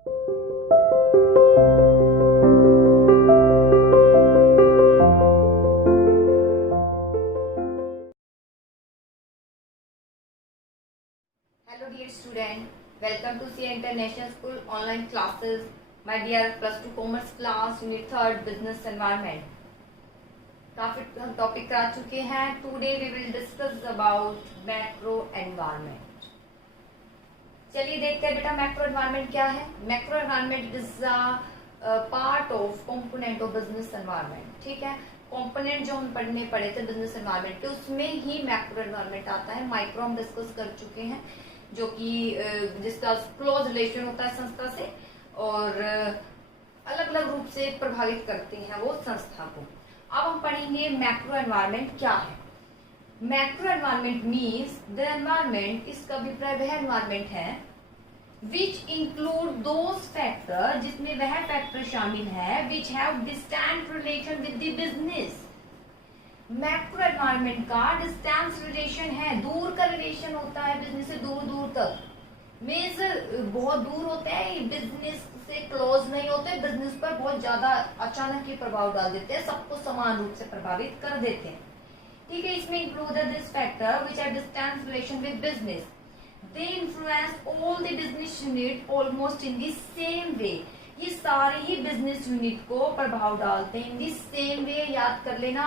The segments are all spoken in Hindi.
Hello dear student, welcome to CA International School online classes. My dear plus 2 commerce class unit 3rd business environment. काफी टॉपिक करा चुके हैं. Today we will discuss about macro environment. चलिए देखते हैं बेटा मैक्रो एनवायरनमेंट क्या है. Macro environment is a part of component of business environment. ठीक है, कंपोनेंट जो हम पढ़े थे बिजनेस एनवायरनमेंट के, उसमें ही मैक्रो एनवायरनमेंट आता है. माइक्रो हम डिस्कस कर चुके हैं, जो कि जिसका क्लोज रिलेशन होता है संस्था से और अलग अलग रूप से प्रभावित करते हैं वो संस्था को. अब हम पढ़ेंगे मैक्रो एनवायरनमेंट क्या है. Macro environment means the environment, इसका अभिप्राय वह एनवायरनमेंट है विच इंक्लूड दोज फैक्टर, जिसमें वह फैक्टर शामिल है which have distant relation with the business. Macro environment का डिस्टेंस रिलेशन है, दूर का रिलेशन होता है बिजनेस से दूर दूर तक. मीन्स बहुत दूर होते हैं, बिजनेस से क्लोज नहीं होते, बिजनेस पर बहुत ज्यादा अचानक ही प्रभाव डाल देते हैं, सबको समान रूप से प्रभावित कर देते हैं. ठीक है, इसमें include this factor which have distance relation with business. They influence all the business unit almost in the same way. ये सारे ही बिजनेस यूनिट को प्रभाव डालते हैं. इन द सेम वे याद कर लेना,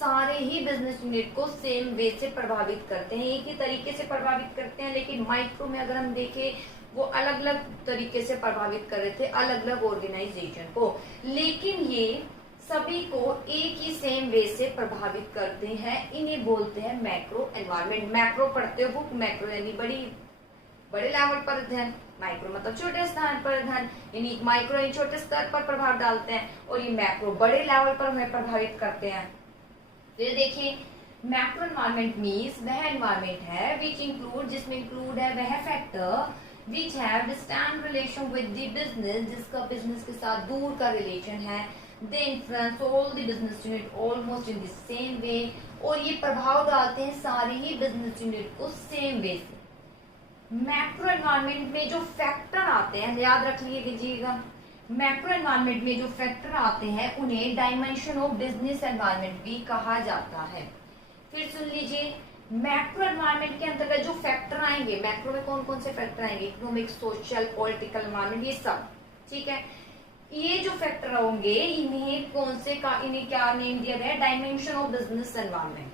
सारे ही बिजनेस यूनिट को सेम वे से प्रभावित करते हैं, एक ही तरीके से प्रभावित करते हैं. लेकिन माइक्रो में अगर हम देखें, वो अलग अलग तरीके से प्रभावित कर रहे थे अलग अलग ऑर्गेनाइजेशन को, लेकिन ये सभी को एक ही सेम वे से प्रभावित करते हैं. इन्हें बोलते हैं मैक्रो एनवायरनमेंट. मैक्रो पढ़ते हो बुक, मैक्रो यानी बड़े लेवल पर अध्ययन, माइक्रो मतलब छोटे स्थान पर अध्ययन. यानी माइक्रो यानी छोटे स्तर पर प्रभाव डालते हैं और ये मैक्रो बड़े लेवल पर हमें प्रभावित करते हैं. तो ये देखिए, मैक्रो एनवायरनमेंट मीन्स वह एनवायरनमेंट है विच इंक्लूड, जिसमें इंक्लूड है वह factor which have distant relation with the business, जिसका बिजनेस के साथ दूर का रिलेशन है. They influence all the business unit almost in the same way, और ये प्रभाव डालते हैं सारे ही बिजनेस यूनिट को सेम वे से. मैक्रो एनवायरनमेंट में जो फैक्टर आते हैं, याद रख लीजिएगा, मैक्रो एनवायरनमेंट में जो फैक्टर आते हैं उन्हें डायमेंशन ऑफ बिजनेस एनवायरनमेंट भी कहा जाता है. फिर सुन लीजिए, मैक्रो एनवायरनमेंट के अंतर्गत जो फैक्टर आएंगे, मैक्रो में कौन कौन से फैक्टर आएंगे, इकोनॉमिक, सोशल, पॉलिटिकल एनवायरनमेंट, ये सब. ठीक है, ये जो फैक्टर होंगे इन्हें क्या नेम दिया गया है, डायमेंशन ऑफ बिजनेस एनवायरनमेंट.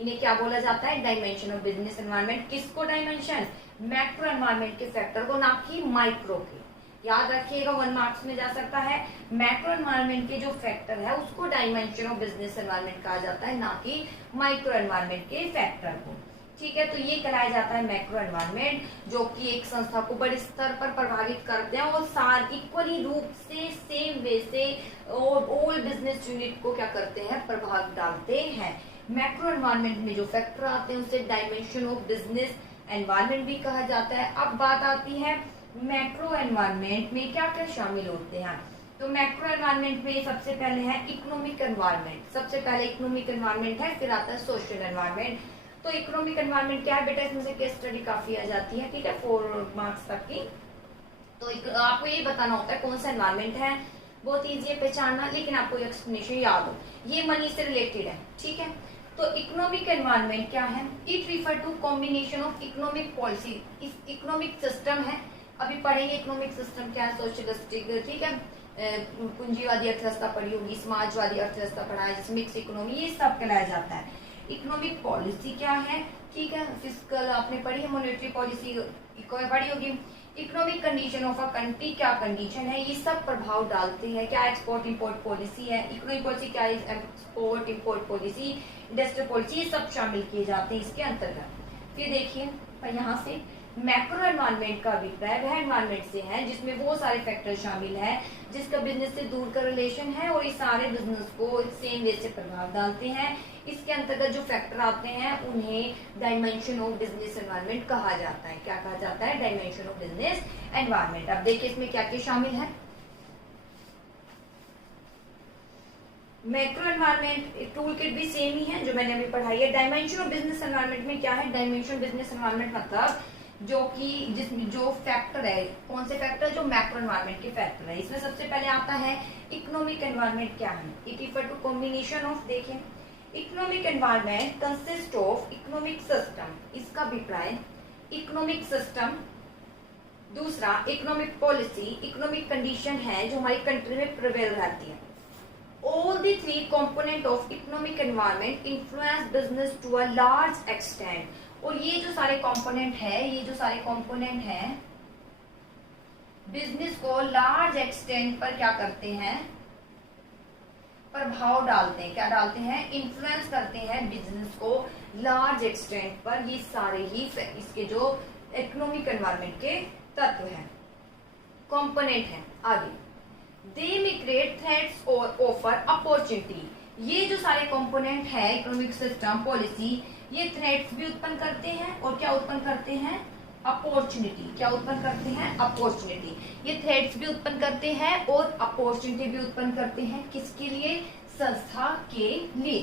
इन्हें क्या बोला जाता है, डायमेंशन ऑफ बिजनेस एनवायरनमेंट. किसको डायमेंशन, मैक्रो एनवायरनमेंट के फैक्टर को, ना कि माइक्रो के. याद रखिएगा, 1 मार्क्स में जा सकता है. मैक्रो एनवायरनमेंट के जो फैक्टर है उसको डायमेंशन ऑफ बिजनेस एनवायरनमेंट कहा जाता है, ना कि माइक्रो एनवायरनमेंट के फैक्टर को. ठीक है, तो ये कहलाया जाता है मैक्रो एनवायरनमेंट, जो कि एक संस्था को बड़े स्तर पर प्रभावित करते हैं और सार इक्वली रूप से सेम वे से ऑल बिजनेस यूनिट को क्या करते हैं, प्रभाव डालते हैं. मैक्रो एनवायरनमेंट में जो फैक्टर आते हैं उसे डायमेंशन ऑफ बिजनेस एनवायरनमेंट भी कहा जाता है. अब बात आती है मैक्रो एनवायरनमेंट में क्या क्या शामिल होते हैं. तो मैक्रो एनवायरनमेंट में सबसे पहले है इकोनॉमिक एनवायरनमेंट. सबसे पहले इकोनॉमिक एनवायरनमेंट है, फिर आता है सोशल एनवायरनमेंट. तो इकोनॉमिक एनवायरनमेंट क्या है बेटा, इसमें से केस स्टडी काफी आ जाती है. ठीक है, 4 मार्क्स तक की. तो आपको ये बताना होता है कौन सा एनवायरनमेंट है, बहुत ईजी है पहचानना, लेकिन आपको एक्सप्लेनेशन याद हो, ये मनी से रिलेटेड है. ठीक है, तो इकोनॉमिक एनवायरनमेंट क्या है, it refer to combination of economic policy. Economic system है, अभी पढ़ेंगे इकोनॉमिक सिस्टम क्या है, सोशलिस्टिक. ठीक है, पूंजीवादी अर्थव्यवस्था पढ़ी होगी, समाजवादी अर्थव्यवस्था पढ़ा है, मिक्स इकोनॉमी, ये सब कहलाया जाता है. इकोनॉमिक पॉलिसी क्या है, ठीक है, फिस्कल आपने पढ़ी है, मॉनेटरी पॉलिसी पढ़ी होगी. Economic condition of a country, क्या कंडीशन है, ये सब प्रभाव डालते हैं. क्या एक्सपोर्ट इंपोर्ट पॉलिसी है, इकोनॉमिक पॉलिसी क्या है, export import policy, industrial policy, ये सब शामिल किए जाते हैं इसके अंतर्गत. फिर देखिए यहाँ से मैक्रो एनवायरनमेंट का अभिप्राय वह एनवायरनमेंट से है जिसमें वो सारे फैक्टर शामिल है जिसका बिजनेस से दूर का रिलेशन है और ये सारे बिजनेस को सेम वे से प्रभाव डालते हैं. इसके अंतर्गत जो फैक्टर आते हैं उन्हें डायमेंशन ऑफ बिजनेस एनवायरनमेंट कहा जाता है. क्या कहा जाता है, डायमेंशन ऑफ बिजनेस एनवायरनमेंट. अब देखिए इसमें क्या क्या शामिल है. मैक्रो एनवायरनमेंट टूल किट भी सेम ही है जो मैंने अभी पढ़ाई है. डायमेंशन ऑफ बिजनेस एनवायरनमेंट में क्या है, डायमेंशन बिजनेस एनवायरनमेंट मतलब जो कि जिसमें जो फैक्टर है, कौन से फैक्टर, जो मैक्रो एनवायरनमेंट के फैक्टर है। इसमें सबसे पहले आता है इकोनॉमिक एनवायरनमेंट क्या है। It refer to combination of, देखें, economic environment consist of economic system, इसका अभिप्राय इकोनॉमिक सिस्टम, दूसरा इकोनॉमिक पॉलिसी, इकोनॉमिक कंडीशन है जो हमारी कंट्री में प्रिवेल रहती है। All the three component of economic environment influence business to a large extent. और ये जो सारे कंपोनेंट है, ये जो सारे कंपोनेंट हैं बिजनेस को लार्ज एक्सटेंट पर क्या करते हैं, प्रभाव डालते हैं। क्या डालते हैं? इन्फ्लुएंस करते हैं बिजनेस को लार्ज एक्सटेंट पर। ये सारे ही इसके जो इकोनॉमिक एनवायरनमेंट के तत्व हैं, कंपोनेंट हैं। आगे, दे में क्रिएट थ्रेट्स और ऑफर अपॉर्चुनिटी। ये जो सारे कंपोनेंट है इकोनॉमिक सिस्टम, पॉलिसी, ये थ्रेट्स भी उत्पन्न करते हैं और क्या उत्पन्न करते हैं? अपॉर्चुनिटी। क्या उत्पन्न करते हैं? अपॉर्चुनिटी। ये थ्रेट्स भी उत्पन्न करते हैं और अपॉर्चुनिटी भी उत्पन्न करते हैं। किसके लिए? संस्था के लिए।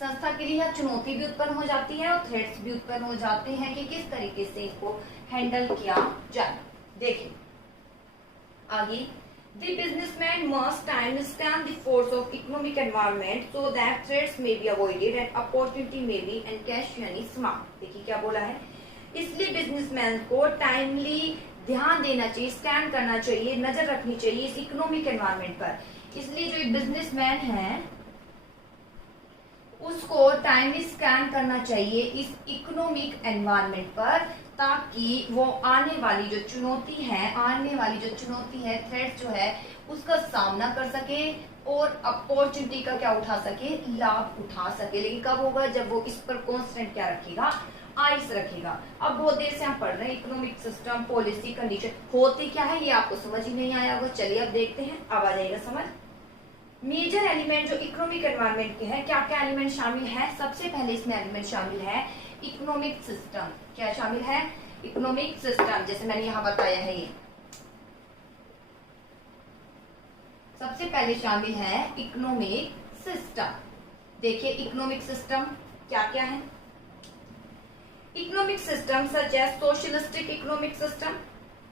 संस्था के लिए चुनौती भी उत्पन्न हो जाती है और थ्रेट्स भी उत्पन्न हो जाते हैं कि किस तरीके से इसको हैंडल किया जाए। देखिए आगे, the businessman must understand the force of economic environment so that threats may be avoided and opportunity may be encashed यानी smart। देखिए क्या बोला है, इसलिए बिजनेसमैन को टाइमली ध्यान देना चाहिए, स्कैन करना चाहिए, नजर रखनी चाहिए इस इकोनॉमिक एनवायरनमेंट पर। इसलिए जो एक बिजनेसमैन है उसको टाइमली स्कैन करना चाहिए इस इकोनॉमिक एनवायरनमेंट पर, ताकि वो आने वाली जो चुनौती है, थ्रेट जो है, उसका सामना कर सके और अपॉर्चुनिटी का क्या उठा सके? लाभ उठा सके। लेकिन कब होगा? जब वो इस पर कॉन्स्टेंट क्या रखेगा? आइस रखेगा। अब बहुत देर से हम पढ़ रहे हैं इकोनॉमिक सिस्टम, पॉलिसी, कंडीशन, होती क्या है ये आपको समझ ही नहीं आया होगा। चलिए अब देखते हैं, अब आ जाएगा समझ। मेजर एलिमेंट जो इकोनॉमिक एनवायरनमेंट के हैं, क्या क्या एलिमेंट शामिल है? सबसे पहले इसमें एलिमेंट शामिल है इकोनॉमिक सिस्टम। क्या शामिल है? इकोनॉमिक सिस्टम, जैसे मैंने यहाँ बताया है। ये सबसे पहले शामिल है इकोनॉमिक सिस्टम। देखिए इकोनॉमिक सिस्टम क्या क्या है। Economic system such as socialistic economic system,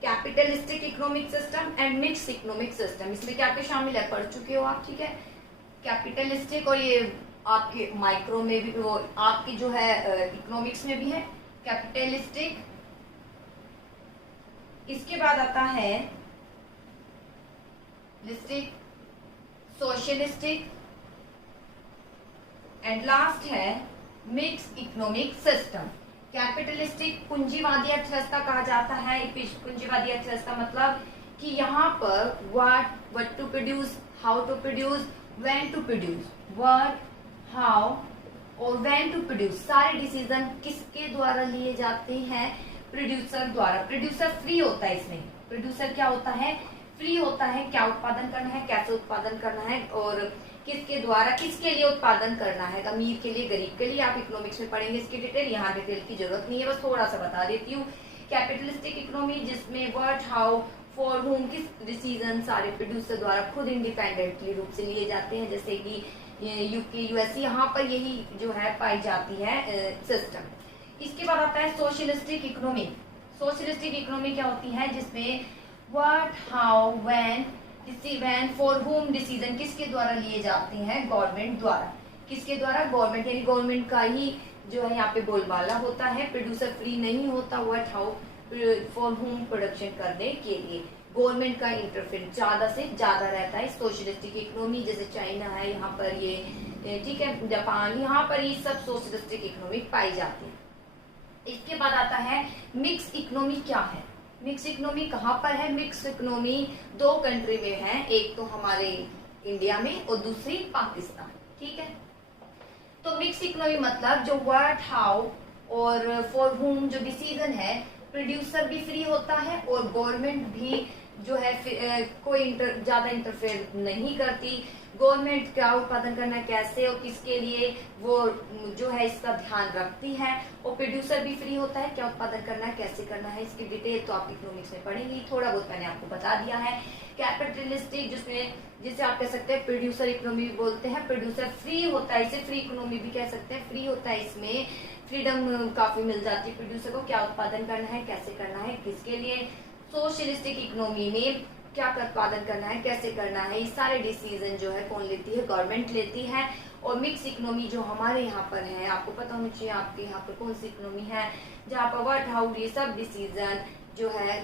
capitalistic economic system and mix economic system. इसमें क्या क्या शामिल है पढ़ चुके हो आप, ठीक है। कैपिटलिस्टिक, और ये आपके माइक्रो में भी, वो आपकी जो है इकोनॉमिक्स में भी है कैपिटलिस्टिक। इसके बाद आता है लिस्टिक, सोशलिस्टिक एंड लास्ट है मिक्स इकोनॉमिक सिस्टम। कैपिटलिस्टिक पूंजीवादी अर्थव्यवस्था कहा जाता है। पूंजीवादी अर्थव्यवस्था मतलब कि यहाँ पर what to produce, how to produce, when to produce, what, how और व्हेन टू प्रोड्यूस, सारे डिसीजन किसके द्वारा लिए जाते हैं? प्रोड्यूसर द्वारा। प्रोड्यूसर फ्री होता है इसमें। प्रोड्यूसर क्या होता है? फ्री होता है। क्या उत्पादन करना है, कैसे उत्पादन करना है और किसके द्वारा, किसके लिए उत्पादन करना है, अमीर के लिए, गरीब के लिए। आप इकोनॉमिक्स में पढ़ेंगे इसकी डिटेल, यहाँ डिटेल की जरूरत नहीं है, बस थोड़ा सा बता देती हूँ। कैपिटलिस्टिक इकोनॉमी जिसमें व्हाट, हाउ, फॉर होम, किस डिसीजन सारे प्रोड्यूसर द्वारा खुद इंडिपेंडेंटली रूप से लिए जाते हैं, जैसे कि यूके, यूएसए, यहाँ पर यही जो है पाई जाती है सिस्टम। इसके बाद आता है सोशलिस्टिक इकोनॉमी। सोशलिस्टिक इकोनॉमी क्या होती है? जिसमें what, how, when, for home decision किसके द्वारा लिए जाते हैं? गवर्नमेंट द्वारा। किसके द्वारा? गवर्नमेंट, यानी गवर्नमेंट का ही जो है यहाँ पे बोलबाला होता है। प्रोड्यूसर फ्री नहीं होता what, how, for home production करने के लिए गवर्नमेंट का इंटरफेयर ज्यादा से ज्यादा रहता है। सोशलिस्टिक इकोनॉमी जैसे चाइना है, यहाँ पर ये ठीक है, जापान, यहाँ पर ये सब सोशलिस्टिक इकोनॉमी पाई जाती है। इसके बाद आता है मिक्स इकोनॉमी। क्या है मिक्स इकोनॉमी? कहाँ पर है मिक्स इकोनॉमी? दो कंट्री में है, एक तो हमारे इंडिया में और दूसरी पाकिस्तान, ठीक है। तो मिक्स इकोनॉमी मतलब जो व्हाट, हाउ और फॉर होम जो डिसीजन है, प्रोड्यूसर भी फ्री होता है और गवर्नमेंट भी जो है कोई ज्यादा इंटरफेयर नहीं करती। गवर्नमेंट क्या उत्पादन करना है, कैसे और किसके लिए, वो जो है इसका ध्यान रखती है। और प्रोड्यूसर भी फ्री होता है, क्या उत्पादन करना है, कैसे करना है, इसकी डिटेल तो आप इकोनॉमिक्स में पढ़ेंगे। थोड़ा बहुत मैंने आपको बता दिया है। कैपिटलिस्टिक जिसे आप कह सकते हैं प्रोड्यूसर इकोनॉमी बोलते हैं। प्रोड्यूसर फ्री होता है, इसे फ्री इकोनॉमी भी कह सकते हैं। फ्री होता है, इसमें फ्रीडम काफी मिल जाती है प्रोड्यूसर को, क्या उत्पादन करना है, कैसे करना है, किसके लिए। सोशलिस्टिक इकोनॉमी में क्या उत्पादन करना है, कैसे करना है, ये सारे डिसीजन जो है कौन लेती है, गवर्नमेंट लेती है। और मिक्स इकोनॉमी जो हमारे यहाँ पर है, आपको पता होना चाहिए आपके यहाँ पर कौन सी इकोनॉमी है, जहाँ पर वर्ड हाउस ये सब डिसीजन जो है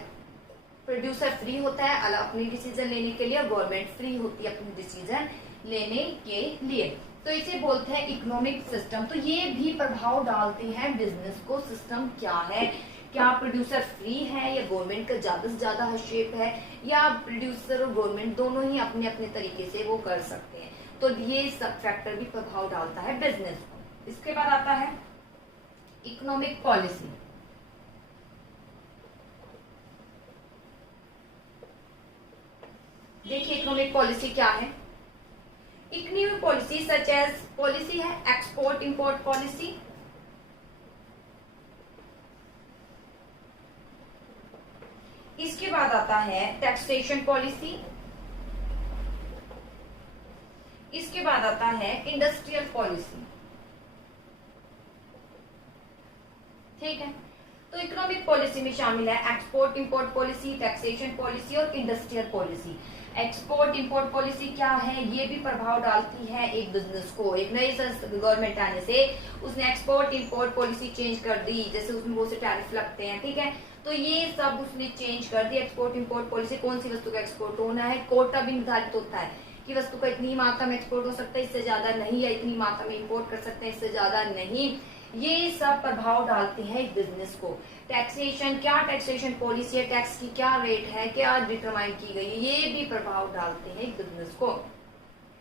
प्रोड्यूसर फ्री होता है अलग अपनी डिसीजन लेने के लिए, और गवर्नमेंट फ्री होती है अपनी डिसीजन लेने के लिए। तो इसे बोलते हैं इकोनॉमिक सिस्टम। तो ये भी प्रभाव डालती है बिजनेस को। सिस्टम क्या है, क्या प्रोड्यूसर फ्री है या गवर्नमेंट का ज्यादा से ज्यादा हस्तक्षेप है, या प्रोड्यूसर और गवर्नमेंट दोनों ही अपने अपने तरीके से वो कर सकते हैं। तो ये सब फैक्टर भी प्रभाव डालता है बिजनेस को। इसके बाद आता है इकोनॉमिक पॉलिसी। देखिए इकोनॉमिक पॉलिसी क्या है। Economic policy such as policy है एक्सपोर्ट इंपोर्ट पॉलिसी, इसके बाद आता है टैक्सेशन पॉलिसी, इसके बाद आता है इंडस्ट्रियल पॉलिसी। ठीक है, तो इकोनॉमिक पॉलिसी में शामिल है export import policy, taxation policy और industrial policy. Export import policy क्या है, ये भी प्रभाव डालती है एक बिजनेस को। एक नई गवर्नमेंट आने से उसने एक्सपोर्ट इंपोर्ट पॉलिसी चेंज कर दी, जैसे उसमें बहुत से टैरिफ लगते हैं, ठीक है, तो ये सब उसने चेंज कर दी। एक्सपोर्ट इंपोर्ट पॉलिसी, कौन सी वस्तु का एक्सपोर्ट होना है, कोटा भी निर्धारित होता है कि वस्तु का इतनी मात्रा में एक्सपोर्ट हो सकता है, इससे ज्यादा नहीं, या इतनी मात्रा में इंपोर्ट कर सकते हैं, इससे ज्यादा नहीं। ये सब प्रभाव डालते हैं एक बिजनेस को। टैक्सेशन, क्या टैक्सेशन पॉलिसी है, टैक्स की क्या रेट है, क्या डिटरमाइन की गई है, ये भी प्रभाव डालते हैं एक बिजनेस को।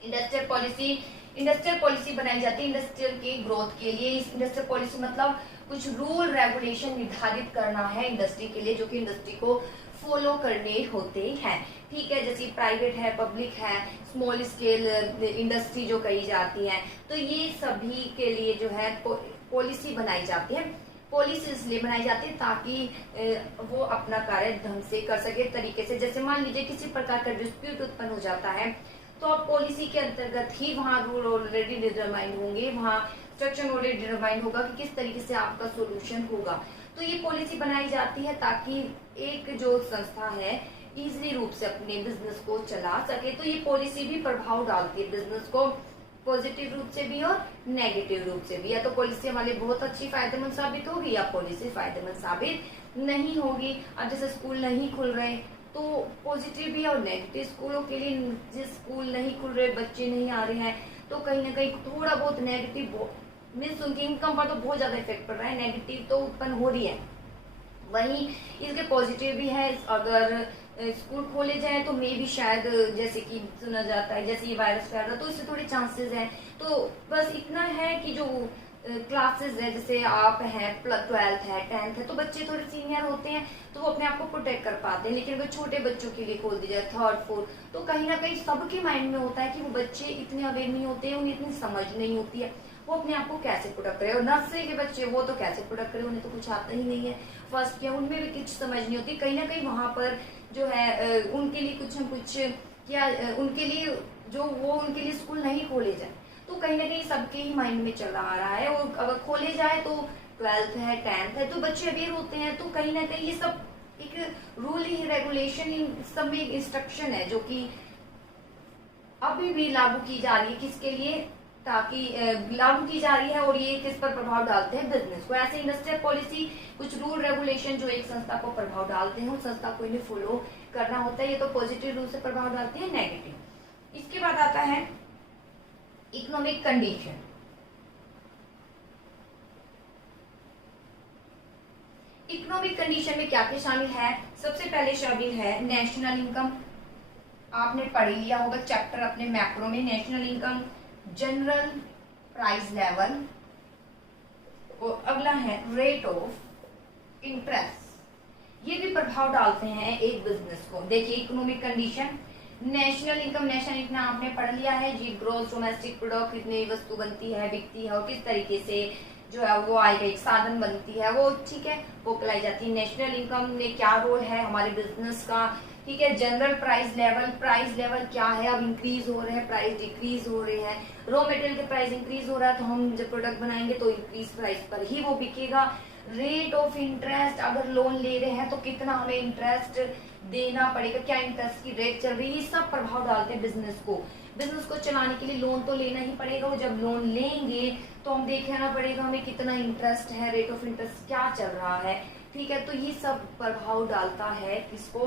इंडस्ट्रियल पॉलिसी, इंडस्ट्रियल पॉलिसी बनाई जाती है इंडस्ट्रियल की ग्रोथ के लिए। इस इंडस्ट्रियल पॉलिसी मतलब कुछ रूल रेगुलेशन निर्धारित करना है इंडस्ट्री के लिए, जो कि इंडस्ट्री को फॉलो करने होते हैं। ठीक है, जैसे प्राइवेट है, पब्लिक है, स्मॉल स्केल इंडस्ट्री जो कही जाती है, तो ये सभी के लिए जो है पॉलिसी बनाई जाती है। पॉलिसी इसलिए बनाई जाती है ताकि वो अपना कार्य ढंग से कर सके तरीके से। जैसे मान लीजिए किसी प्रकार का डिस्प्यूट उत्पन्न हो जाता है, तो अब पॉलिसी के अंतर्गत ही वहाँ रूल ऑलरेडी डिटरमाइन होंगे, वहाँ स्ट्रक्चर ऑलरेडी डिटरमाइन होगा कि किस तरीके से आपका सोल्यूशन होगा। तो ये पॉलिसी बनाई जाती है ताकि एक जो संस्था है इजीली रूप से अपने बिजनेस को चला सके। तो ये पॉलिसी भी प्रभाव डालती है बिजनेस को, पॉजिटिव रूप से भी और नेगेटिव रूप से भी। या तो पॉलिसी हमारे बहुत अच्छी फायदेमंद साबित होगी, या पॉलिसी फायदेमंद साबित नहीं होगी। अब जैसे स्कूल नहीं खुल रहे, तो पॉजिटिव भी और नेगेटिव स्कूलों के लिए, जिस स्कूल नहीं खुल रहे, बच्चे नहीं आ रहे हैं, तो कहीं ना कहीं थोड़ा बहुत नेगेटिव मीन्स उनकी इनकम पर तो बहुत ज्यादा इफेक्ट पड़ रहा है, नेगेटिव तो उत्पन्न हो रही है। वहीं इसके पॉजिटिव भी है, अगर स्कूल खोले जाए तो मे भी शायद, जैसे कि सुना जाता है जैसे ये वायरस फैल रहा है, तो इससे थोड़े चांसेस हैं। तो बस इतना है कि जो क्लासेस है, जैसे आप हैं 12th है 10th है, तो बच्चे थोड़े सीनियर होते हैं तो वो अपने आप को प्रोटेक्ट कर पाते हैं। लेकिन अगर छोटे बच्चों के लिए खोल दिया जाए 3rd 4th, तो कहीं ना कहीं सबके माइंड में होता है कि वो बच्चे इतने अवेयर नहीं होते हैं, उन्हें इतनी समझ नहीं होती है वो अपने आप को कैसे प्रोटेक्ट करे। और नर्सरी के बच्चे वो तो कैसे प्रोटेक्ट करे, उन्हें तो कुछ आता ही नहीं है, फर्स्ट किया उनमें भी कुछ समझ नहीं होती। कहीं ना कहीं वहां पर जो है उनके लिए कुछ हम कुछ क्या उनके लिए जो वो उनके लिए स्कूल नहीं खोले जाए, तो कहीं ना कहीं सबके ही माइंड में चल आ रहा है। और अगर खोले जाए तो 12th है 10th है, तो बच्चे अवेयर होते हैं, तो कहीं ना कहीं ये सब एक रूल ही रेगुलेशन इन सब में इंस्ट्रक्शन है जो कि अभी भी लागू की जा रही है। किसके लिए, ताकि लागू की जा रही है, और ये किस पर प्रभाव डालते हैं, बिजनेस को। ऐसे इंडस्ट्रियल पॉलिसी कुछ रूल रेगुलेशन जो एक संस्था को प्रभाव डालते हैं, उस संस्था को इन्हें फॉलो करना होता है। ये तो पॉजिटिव रूप से प्रभाव डालते हैं, नेगेटिव। इसके बाद आता है इकोनॉमिक कंडीशन। इकोनॉमिक कंडीशन में क्या क्या शामिल है, सबसे पहले शामिल है नेशनल इनकम। आपने पढ़ लिया होगा चैप्टर अपने मैक्रो में, national income, general price level, और अगला है रेट ऑफ इंटरेस्ट। ये भी प्रभाव डालते हैं एक बिजनेस को। देखिए इकोनॉमिक कंडीशन, नेशनल इनकम आपने पढ़ लिया है जी, ग्रोस डोमेस्टिक प्रोडक्ट, कितनी वस्तु बनती है, बिकती है और किस तरीके से जो है वो आय का एक साधन बनती है, वो ठीक है वो कहलाई जाती है। नेशनल इनकम में क्या रोल है हमारे बिजनेस का, ठीक है। जनरल प्राइस लेवल क्या है, अब इंक्रीज हो रहे हैं, प्राइस डिक्रीज हो रहे हैं, रॉ मटेरियल के प्राइस इंक्रीज हो रहा है तो हम जब प्रोडक्ट बनाएंगे तो इंक्रीज प्राइस पर ही वो बिकेगा। रेट ऑफ इंटरेस्ट, अगर लोन ले रहे हैं तो कितना हमें इंटरेस्ट देना पड़ेगा, क्या इंटरेस्ट की रेट चल रही है, ये सब प्रभाव डालते हैं बिजनेस को। बिजनेस को चलाने के लिए लोन तो लेना ही पड़ेगा, वो जब लोन लेंगे तो हम देखना पड़ेगा हमें कितना इंटरेस्ट है, रेट ऑफ इंटरेस्ट क्या चल रहा है, ठीक है। तो ये सब प्रभाव डालता है किसको,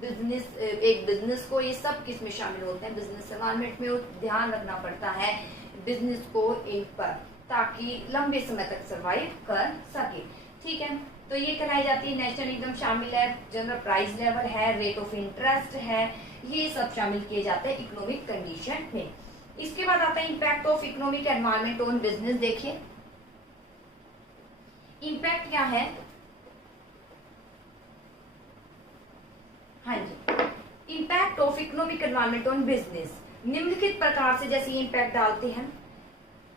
बिजनेस, एक बिजनेस को। ये सब किस में शामिल होते हैं, बिजनेस एनवायरनमेंट में। ध्यान रखना पड़ता है बिजनेस को इन पर, ताकि लंबे समय तक सरवाइव कर सके, ठीक है। तो ये कहलाई जाती है नेशनल इनकम शामिल है, जनरल प्राइस लेवल है, रेट ऑफ इंटरेस्ट है, ये सब शामिल किए जाते हैं इकोनॉमिक कंडीशन में। इसके बाद आता है impact of economic environment on business. देखिए इम्पैक्ट क्या है, हाँ जी, impact of economic environment on business निम्नलिखित प्रकार से जैसे ये इम्पैक्ट डालते हैं।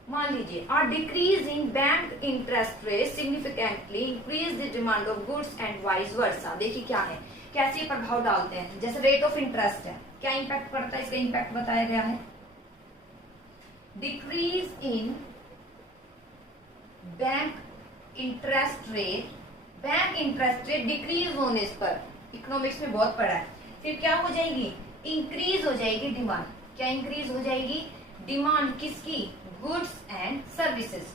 मान लीजिए a decrease in bank interest rate significantly increase the demand of goods and vice versa. देखिए क्या है, कैसे प्रभाव डालते हैं। जैसे रेट ऑफ इंटरेस्ट है, क्या इंपैक्ट पड़ता है, इसका इंपैक्ट बताया गया है। Decrease in bank interest rate decrease होने पर इकोनॉमिक्स में बहुत पड़ा है, फिर क्या हो जाएगी, इंक्रीज हो जाएगी डिमांड। क्या इंक्रीज हो जाएगी, डिमांड किसकी, गुड्स एंड सर्विसेज।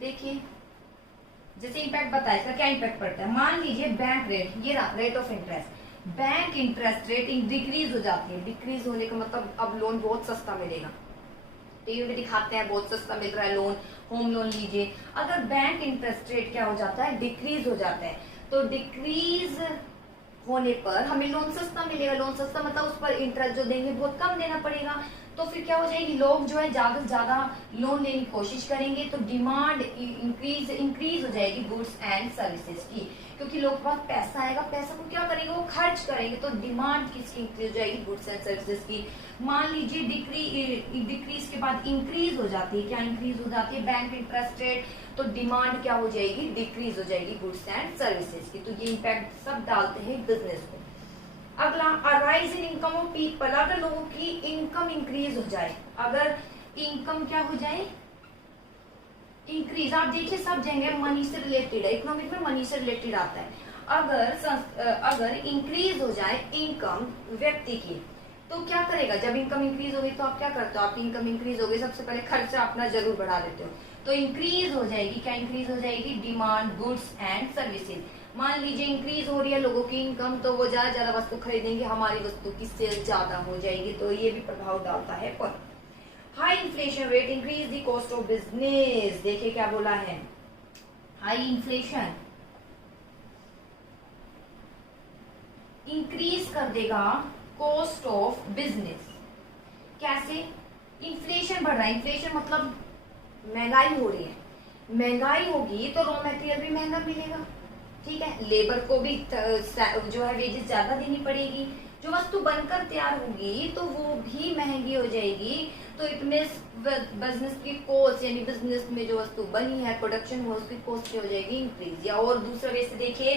देखिए जैसे इंपैक्ट बताया, इसका क्या इंपैक्ट पड़ता है। मान लीजिए बैंक रेट, ये रहा rate of interest, bank interest rate decrease हो जाती है। डिक्रीज होने का मतलब अब लोन बहुत सस्ता मिलेगा, टीवी में दिखाते हैं बहुत सस्ता मिल रहा है लोन, होम लोन लीजिए। अगर बैंक इंटरेस्ट रेट क्या हो जाता है, डिक्रीज हो जाता है, तो डिक्रीज होने पर हमें लोन सस्ता मिलेगा। लोन सस्ता मतलब उस पर इंटरेस्ट जो देंगे बहुत कम देना पड़ेगा, तो फिर क्या हो जाएगी, लोग जो है ज्यादा से ज्यादा लोन लेने की कोशिश करेंगे, तो डिमांड इंक्रीज हो जाएगी गुड्स एंड सर्विसेज की, क्योंकि लोग के पास पैसा आएगा, पैसा को क्या करेंगे, वो खर्च करेंगे, तो डिमांड किसकी इंक्रीज हो जाएगी, गुड्स एंड सर्विसेज की। मान लीजिए डिक्रीज के बाद इंक्रीज हो जाती है, क्या इंक्रीज हो जाती है, बैंक इंटरेस्ट रेट, तो डिमांड क्या हो जाएगी, डिक्रीज हो जाएगी गुड्स एंड सर्विसेज की। तो ये इंपैक्ट सब डालते हैं बिजनेस को। अगला, rise in income of people, अगर लोगों की इनकम इंक्रीज हो जाए, अगर इनकम क्या हो जाए, इंक्रीज। आप देखिए सब जगह मनी से रिलेटेड है, इकोनॉमिक में मनी से रिलेटेड आता है। अगर इंक्रीज हो जाए इनकम व्यक्ति की, तो क्या करेगा, जब इनकम इंक्रीज होगी तो आप क्या करते हो, आपकी इनकम इंक्रीज हो गई, सबसे पहले खर्चा अपना जरूर बढ़ा देते हो, तो इंक्रीज हो जाएगी, क्या इंक्रीज हो जाएगी, डिमांड गुड्स एंड सर्विसेज। मान लीजिए इंक्रीज हो रही है लोगों की इनकम, तो वो ज्यादा वस्तु खरीदेंगे, हमारी वस्तु की सेल ज्यादा हो जाएगी, तो ये भी प्रभाव डालता है। पर high inflation rate increase the cost of business. देखिए क्या बोला है, हाई इन्फ्लेशन इंक्रीज कर देगा कॉस्ट ऑफ बिजनेस। कैसे, इन्फ्लेशन बढ़ रहा है, इन्फ्लेशन मतलब महंगाई हो रही है, महंगाई होगी तो रॉ मटेरियल भी महंगा मिलेगा, ठीक है। लेबर को भी जो है वेजेस ज्यादा देनी पड़ेगी, जो वस्तु बनकर तैयार होगी तो वो भी महंगी हो जाएगी, तो इट मींस बिजनेस की कॉस्ट, यानी बिजनेस में जो वस्तु बनी है, प्रोडक्शन हुआ, उसकी कॉस्ट हो जाएगी इंक्रीज। या और दूसरा वे से देखिए,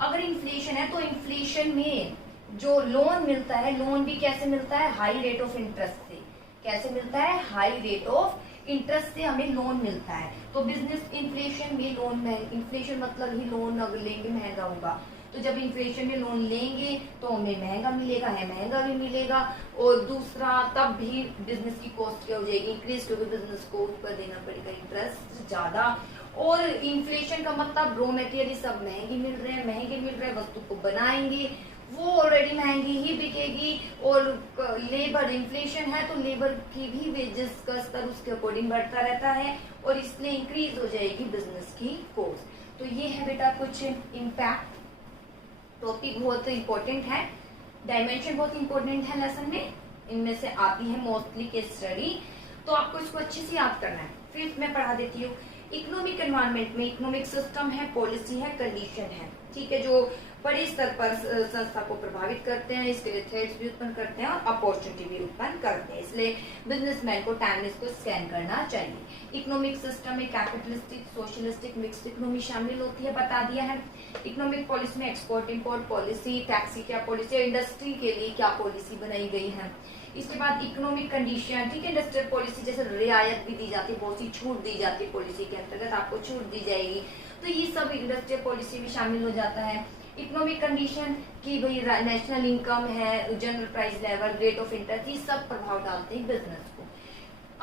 अगर इन्फ्लेशन है तो इन्फ्लेशन में जो लोन मिलता है, लोन भी कैसे मिलता है, हाई रेट ऑफ इंटरेस्ट से। कैसे मिलता है, हाई रेट ऑफ इंटरेस्ट से हमें लोन मिलता है। तो बिजनेस इन्फ्लेशन में लोन में, इन्फ्लेशन मतलब ही लोन अगर लेंगे महंगा होगा, तो जब इन्फ्लेशन में लोन लेंगे तो हमें महंगा मिलेगा, है महंगा भी मिलेगा। और दूसरा, तब भी बिजनेस की कॉस्ट क्या हो जाएगी, इंक्रीज, क्योंकि बिजनेस को ऊपर देना पड़ेगा इंटरेस्ट ज्यादा। और इन्फ्लेशन का मतलब रॉ मटेरियल सब महंगे मिल रहे हैं, वस्तु को बनाएंगे वो ऑलरेडी महंगी ही बिकेगी। और लेबर, इन्फ्लेशन है तो लेबर की भी वेजेस का स्तर उसके अकॉर्डिंग बढ़ता रहता है, और इसलिए इंक्रीज हो जाएगी बिजनेस की कॉस्ट। तो ये है बेटा कुछ इम्पैक्ट। टॉपिक बहुत इंपॉर्टेंट है, डायमेंशन बहुत इंपॉर्टेंट है लेसन में, इनमें से आती है मोस्टली केस स्टडी, तो आपको इसको अच्छे से याद करना है। फिर मैं पढ़ा देती हूँ। इकोनॉमिक एनवायरनमेंट में इकोनॉमिक सिस्टम है, पॉलिसी है, कंडीशन है, ठीक है। जो बड़े स्तर पर संस्था को प्रभावित करते हैं, इसके लिए थ्रेट्स भी उत्पन्न करते हैं और अपॉर्चुनिटी भी उत्पन्न करते हैं। इसलिए बिजनेसमैन को टाइमलेस को स्कैन करना चाहिए। इकोनॉमिक सिस्टम में कैपिटलिस्टिक, सोशलिस्टिक, मिक्स्ड इकोनॉमी शामिल होती है, बता दिया है। इकोनॉमिक पॉलिसी में एक्सपोर्ट इंपोर्ट पॉलिसी, टैक्सी क्या पॉलिसी, इंडस्ट्री के लिए क्या पॉलिसी बनाई गई है। इसके बाद इकोनॉमिक कंडीशन, ठीक है, इंडस्ट्रियल पॉलिसी जैसे रियायत भी दी जाती है, बहुत सी छूट दी जाती है पॉलिसी के अंतर्गत, आपको छूट दी जाएगी, तो ये सब इंडस्ट्रियल पॉलिसी में शामिल हो जाता है। इकोनॉमिक कंडीशन की भाई नेशनल इनकम है, general price level, rate of interest, ये सब प्रभाव डालते हैं बिजनेस को।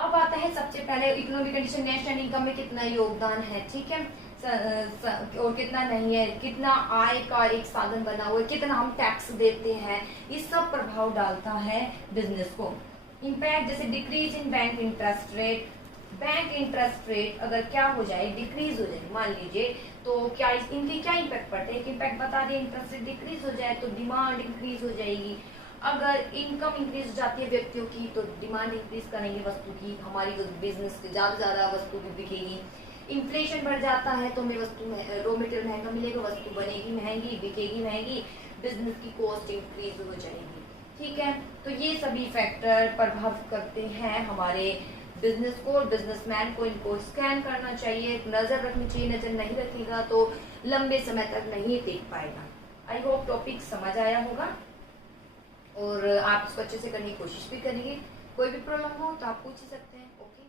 अब आता है सबसे पहले इकोनॉमिक कंडीशन, नेशनल इनकम में कितना योगदान है, ठीक है, और कितना नहीं है, कितना आय का एक साधन बना हुआ है, कितना हम टैक्स देते हैं, ये सब प्रभाव डालता है बिजनेस को। इम्पैक्ट जैसे decrease in bank interest rate, bank interest rate अगर क्या हो जाए, डिक्रीज हो जाए मान लीजिए, तो क्या इनके क्या इम्पैक्ट पड़ते हैं, इम्पैक्ट बता दें, इंटरेस्ट रेट डिक्रीज हो जाए तो डिमांड इंक्रीज हो जाएगी। अगर इनकम इंक्रीज हो जाती है व्यक्तियों की तो डिमांड इंक्रीज करेंगे वस्तु की, हमारी बिजनेस की ज्यादा वस्तु की बिकेगी। इन्फ्लेशन बढ़ जाता है तो हमें वस्तु रॉ मटेरियल महंगा मिलेगा, वस्तु बनेगी महंगी, बिकेगी महंगी, बिजनेस की कॉस्ट इंक्रीज हो जाएगी, ठीक है। तो ये सभी फैक्टर प्रभाव करते हैं हमारे बिजनेस को, बिजनेसमैन को इनको स्कैन करना चाहिए, नजर रखनी चाहिए, नजर नहीं रखेगा तो लंबे समय तक नहीं देख पाएगा। आई होप टॉपिक समझ आया होगा और आप इसको अच्छे से करने की कोशिश भी करेंगे। कोई भी प्रॉब्लम हो तो आप पूछ सकते हैं। ओके।